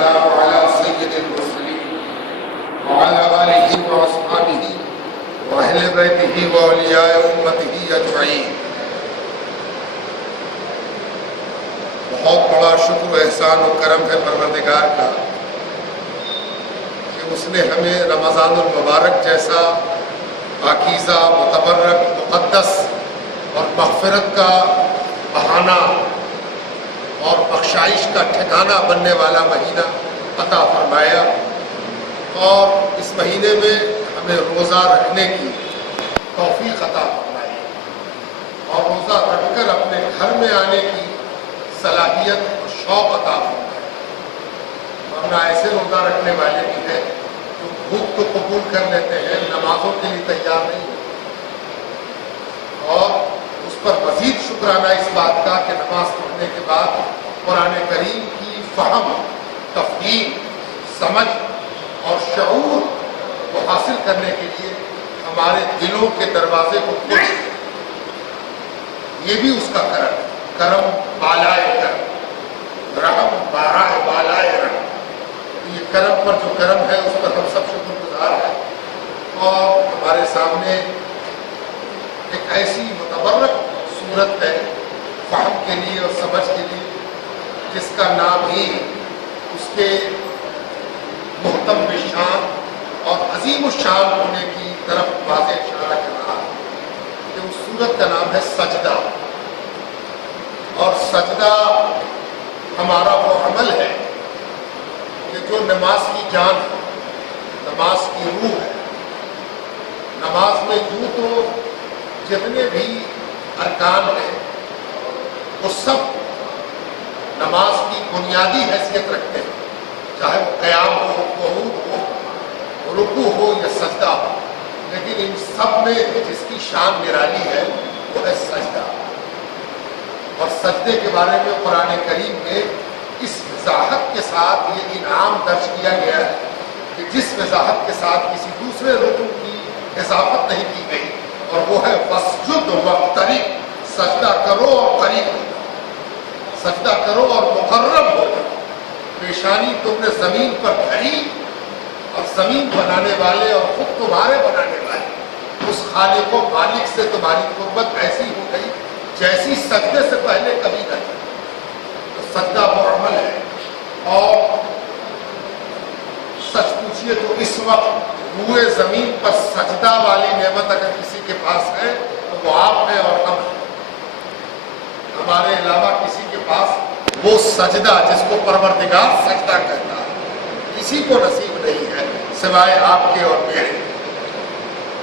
والسلام على سيد المرسلين وعلى آله وأصحابه وأهل بيته وأولياء أمته أجمعين۔ بہت بڑا شکر و احسان و کرم ہے پروردگار کا کہ اس نے ہمیں رمضان المبارک جیسا پاکیزہ، متبرک، مقدس اور مغفرت کا بہانہ اور بخشائش کا ٹھکانہ بننے والا مہینہ عطا فرمایا، اور اس مہینے میں ہمیں روزہ رکھنے کی توفیق عطا فرمائی اور روزہ رکھ کر اپنے گھر میں آنے کی صلاحیت اور شوق عطا فرمائی۔ ورنہ ایسے روزہ رکھنے والے بھی ہیں جو بھوک تو قبول کر لیتے ہیں، نمازوں کے لیے تیار نہیں ہوتے، اور اس پر مزید شکرانہ اس بات کا کہ نماز پڑھنے کے بعد قرآن کریم کی فہم، تفہیم، سمجھ اور شعور کو حاصل کرنے کے لیے ہمارے دلوں کے دروازے کو کھولے۔ یہ بھی اس کا کرم بالائے کرم، رحم بارہ بالائے رحم۔ یہ کرم پر جو کرم ہے اس پر ہم سب شکر گزار ہیں، اور ہمارے سامنے ایک ایسی متبرک صورت ہے فہم کے لیے اور سمجھ کے لیے جس کا نام ہی اس کے محتم شان اور عظیم الشان ہونے کی طرف واضح اشارہ کر رہا ہے کہ اس صورت کا نام ہے سجدہ۔ اور سجدہ ہمارا وہ عمل ہے کہ جو نماز کی جان ہے، نماز کی روح ہے۔ نماز میں یوں تو جتنے بھی ارکان ہیں وہ سب نماز کی بنیادی حیثیت رکھتے ہیں، چاہے وہ قیام ہو، قعود ہو، رکوع ہو یا سجدہ ہو، لیکن ان سب میں جس کی شان نرالی ہے وہ ہے سجدہ۔ اور سجدے کے بارے میں قرآن کریم میں اس وضاحت کے ساتھ یہ انعام درج کیا گیا ہے کہ جس وضاحت کے ساتھ کسی دوسرے رکن کی اضافت نہیں کی گئی، اور وہ ہے واسجد واقترب، سجدہ کرو اور قریب ہو جاؤ، سجدہ کرو اور مقرب ہو جاؤ۔ پیشانی تم نے زمین پر دھری، اور زمین بنانے والے اور خود تمہارے بنانے والے اس خالق و مالک سے تمہاری قربت ایسی ہو گئی جیسی سجدے سے پہلے کبھی نہ تھی۔ تو سجدہ وہ عمل ہے، اور سچ پوچھئے تو اس وقت روئے زمین پر سجدہ والی نعمت اگر کسی کے پاس ہے تو وہ آپ ہیں اور ہم ہیں۔ ہمارے علاوہ کسی کے پاس وہ سجدہ جس کو پروردگار سجدہ کہتا ہے کسی کو نصیب نہیں ہے سوائے آپ کے اور میرے۔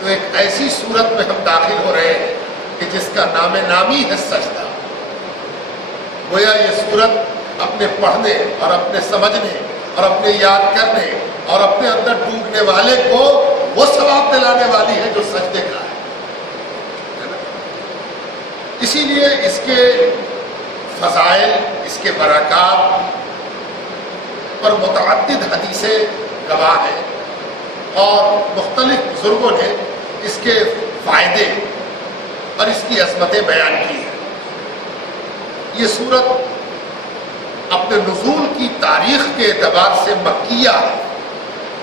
تو ایک ایسی صورت میں ہم داخل ہو رہے ہیں کہ جس کا نام نامی ہے سجدہ۔ گویا یہ صورت اپنے پڑھنے اور اپنے سمجھنے اور اپنے یاد کرنے اور اپنے اندر ڈوبنے والے کو وہ ثواب دلانے والی ہے جو سجدے کا ہے۔ اسی لیے اس کے فضائل، اس کے برکات پر متعدد حدیثیں گواہ ہیں، اور مختلف بزرگوں نے اس کے فائدے اور اس کی عظمتیں بیان کی ہیں۔ یہ صورت اپنے نزول کی تاریخ کے اعتبار سے مکیہ ہے،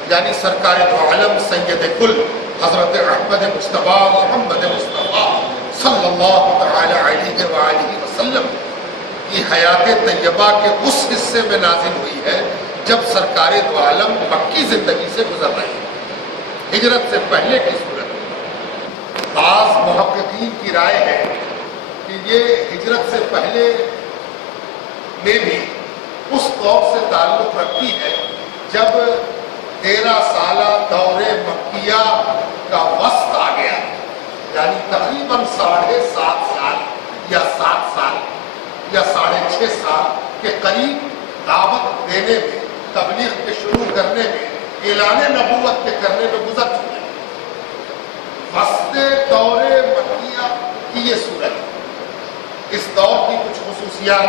یعنی سرکار دو عالم سید کل حضرت احمد مصطفیٰ محمد مصطفیٰ صلی اللہ تعالی علیہ وآلہ وسلم کی حیات طیبہ کے اس حصے میں نازل ہوئی ہے جب سرکار دو عالم مکی زندگی سے گزر رہے ہیں، ہجرت سے پہلے کی صورت۔ بعض محققین کی رائے ہے کہ یہ ہجرت سے پہلے میں بھی اس دور سے تعلق رکھتی ہے جب 13 سالہ دور مکیہ کا وسط آ گیا، یعنی تقریباً 7.5 سال یا 7 سال یا 6.5 سال کے قریب دعوت دینے میں، تبلیغ کے شروع کرنے میں، اعلان نبوت کے کرنے میں گزر چکے ہیں۔ وسط دور مکیہ کی یہ صورت ہے۔ اس دور کی کچھ خصوصیات،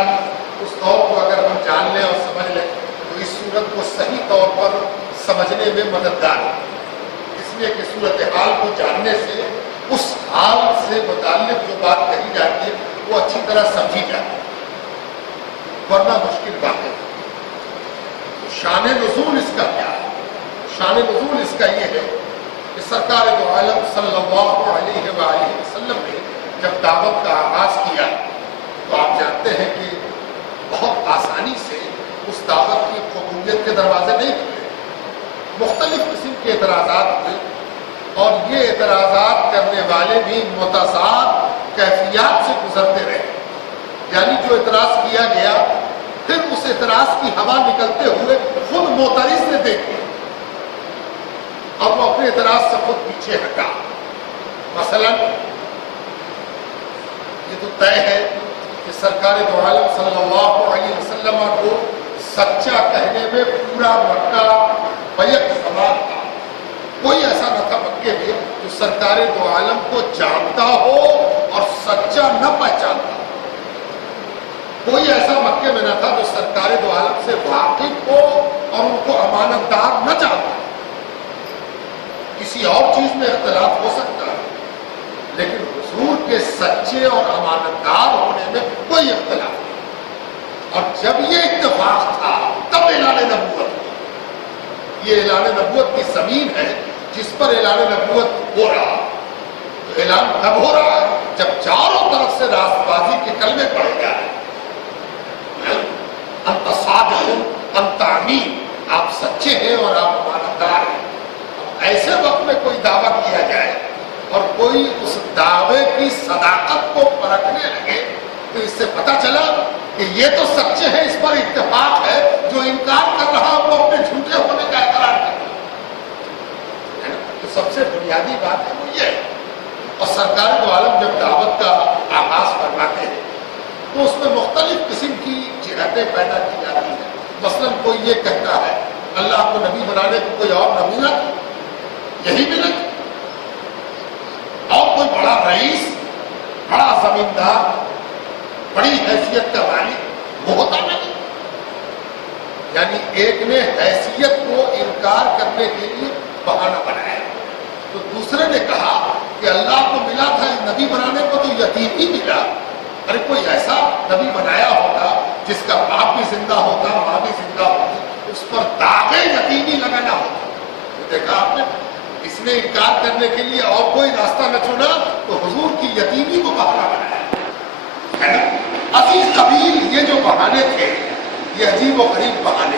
اس دور کو اگر ہم جان لیں اور سمجھ لیں تو اس صورت کو صحیح طور پر سمجھنے میں مددگار ہے، اس لیے کہ صورتحال کو جاننے سے اس حال سے متعلق جو بات کہی جاتی ہے وہ اچھی طرح سمجھی جاتی ہے، ورنہ مشکل بات ہے۔ شان نزول اس کا کیا ہے؟ شان نزول اس کا یہ ہے کہ سرکار دو عالم صلی اللہ علیہ وآلہ وسلم نے جب دعوت کا آغاز کیا تو آپ جانتے ہیں کہ بہت آسانی سے اس دعوت کی قبولیت کے دروازے نہیں کھلے، مختلف قسم کے اعتراضات ہوئے، اور یہ اعتراضات کرنے والے بھی متضاد کیفیات سے گزرتے رہے، یعنی جو اعتراض کیا گیا پھر اس اعتراض کی ہوا نکلتے ہوئے خود معترض نے دیکھے اور وہ اپنے اعتراض سے خود پیچھے ہٹا۔ مثلا یہ تو طے ہے کہ سرکار دو عالم صلی اللہ علیہ وسلم کو سچا کہنے میں پورا مکہ بیک سوال تھا، کوئی ایسا نہ تھا مکے میں جو سرکار دو عالم کو جانتا ہو اور سچا نہ پہچانتا، کوئی ایسا مکے میں نہ تھا جو سرکار دو عالم سے واقف ہو اور ان کو امانت دار نہ جانتا۔ کسی اور چیز میں اختلاف ہو سکتا ہے لیکن حضور کے سچے اور امانت دار ہونے میں کوئی اختلاف نہیں، اور جب یہ اتفاق تھا تب اعلان نبوت ہوا۔ یہ اعلان نبوت کی زمین ہے جس پر اعلان نبوت ہو رہا، تو اعلان کب ہو رہا ہے؟ جب چاروں طرف سے راست بازی کے کلمے پڑے جا رہے ہیں، انت صادق انت امین، آپ سچے ہیں اور آپ امانت دار ہیں۔ ایسے وقت میں کوئی دعویٰ کیا جائے اور کوئی اس دعوے کی صداقت کو پرکھنے لگے تو اس سے پتہ چلا کہ یہ تو سچے ہیں، اس پر اتفاق ہے، جو انکار کر رہا وہ اپنے جھوٹے ہونے کا اقرار کر رہا ہے۔ تو سب سے بنیادی بات ہے وہ یہ ہے۔ اور سرکار دو عالم جب دعوت کا آغاز فرماتے ہیں تو اس میں مختلف قسم کی جہتیں پیدا کی جاتی ہیں۔ مثلا کوئی یہ کہتا ہے اللہ کو نبی بنانے کو کوئی اور نبی نہ تھا، یہی ملے، اور کوئی بڑا رئیس، بڑا زمیندار، بڑی حیثیت کا مالک وہ ہوتا نہیں، یعنی ایک نے حیثیت کو انکار کرنے کے لیے بہانہ بنایا، تو دوسرے نے کہا کہ اللہ کو ملا تھا نبی بنانے کو تو یتیم ہی ملا، ارے کوئی ایسا نبی بنایا ہوتا جس کا باپ بھی زندہ ہوتا، ماں بھی زندہ ہوتی، اس پر داغ یتیمی لگانا ہوتا۔ تو دیکھا آپ نے، اس نے انکار کرنے کے لیے اور کوئی راستہ نہ چھوڑا تو حضور کی یتیمی کو بہانہ بنایا ہے نا۔ عزیز قبیل، یہ جو بہانے تھے، یہ عجیب و غریب بہانے،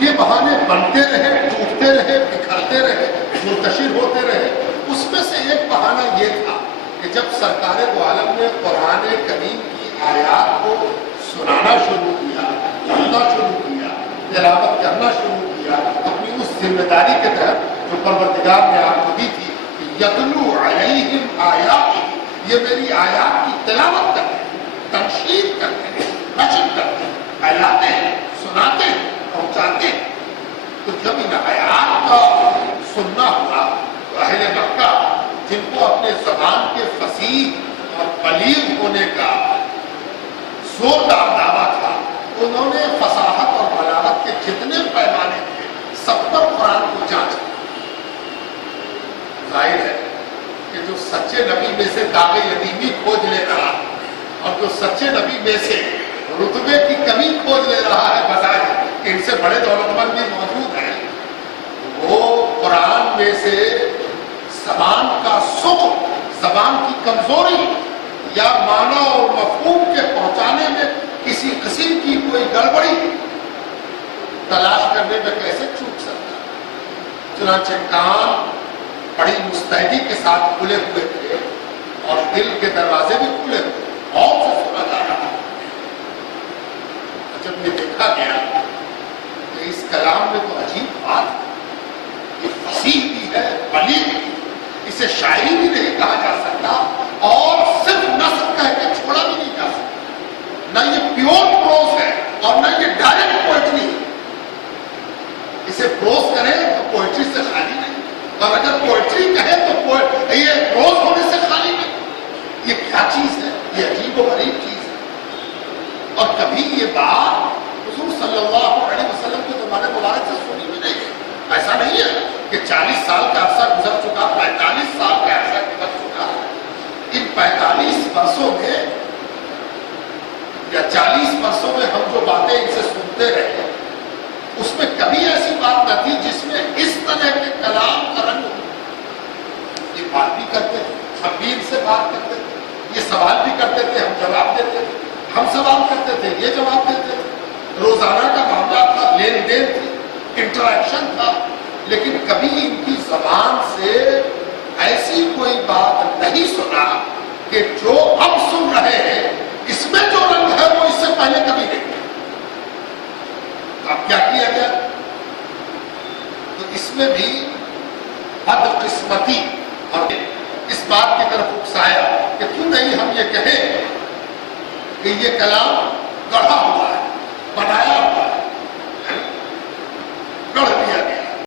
یہ بہانے بنتے رہے، ٹوٹتے رہے، بکھرتے رہے، منتشر ہوتے رہے۔ اس میں سے ایک بہانہ یہ تھا کہ جب سرکار دو عالم نے قرآن کریم کی آیات کو سنانا شروع کیا، پڑھنا شروع کیا، تلاوت کرنا شروع کیا، اپنی اس ذمہ داری کے تحت جو پروردگار نے آپ کو دی تھی کہ یتلو علیہم آیات، یہ میری آیات کی تلاوت کرتے ہیں، تنشیر کرتے ہیں، نشر کرتے ہیں، پھیلاتے ہیں، سناتے ہیں، پہنچاتے ہیں۔ تو جب ان آیات کا سننا ہوا تو اہل مکہ جن کو اپنے زبان کے فصیح اور بلیغ ہونے کا زوردار دعویٰ تھا، انہوں نے فصاحت اور بلاغت کے جتنے پیمانے تھے سب پر قرآن کو جانچ کیا۔ ظاہر ہے کہ جو سچے نبی میں سے داغ یتیمی کھوج لے رہا اور جو سچے نبی میں سے رتبے کی کمی کھوج لے رہا ہے، بظاہر کہ ان سے بڑے دولت مند بھی موجود ہیں، وہ قرآن میں سے زبان کا سکھ، زبان کی کمزوری یا معنی اور مفہوم کے پہنچانے میں کسی قسم کی کوئی گڑبڑی تلاش کرنے میں کیسے چوک سکتا ہے۔ چنانچہ کان بڑی مستعدی کے ساتھ کھلے ہوئے تھے اور دل کے دروازے بھی کھلے ہوئے، اور سے سنا جا رہا ہے۔ جب یہ دیکھا گیا کہ اس کلام میں تو عجیب بات، یہ فصیح بھی ہے، بلیغ بھی، اسے شاعری بھی نہیں کہا جا سکتا اور صرف نثر کہہ کے چھوڑا بھی نہیں جا سکتا، نہ یہ پیور پروز ہے اور نہ یہ ڈائریکٹ پوئٹری ہے۔ اسے پروز کریں تو پوئٹری سے خالی نہیں، اور اگر پوئٹری کہے تو یہ پروز ہونے سے خالی نہیں۔ یہ کیا چیز ہے؟ یہ عجیب و غریب چیز ہے، اور کبھی یہ بات حضور صلی اللہ علیہ وسلم کے زمانے مبارک سے سنی بھی نہیں ہے۔ ایسا نہیں ہے کہ 40 سال کا عرصہ گزر چکا، 45 سال کا عرصہ گزر چکا، ان 45 برسوں میں یا 40 برسوں میں ہم جو باتیں ان سے سنتے رہے اس میں نہ تھی جس میں اس طرح کے کلام کا رنگ ہو. یہ بات بھی کرتے تھے، خبیر سے بات کرتے تھے، یہ سوال بھی کرتے تھے، ہم جواب دیتے تھے، ہم سوال کرتے تھے، یہ جواب دیتے تھے. روزانہ کا معاملہ تھا، لین دین تھی، انٹریکشن تھا. لیکن کبھی ان کی زبان سے ایسی کوئی بات نہیں سنا کہ جو اب سن رہے ہیں اس میں جو رنگ ہے وہ اس سے پہلے کبھی نہیں. اب کیا کیا گیا؟ تو اس میں بھی بدقسمتی اور اس بات کی طرف اکسایا کہ کیوں نہیں ہم یہ کہیں کہ یہ کلام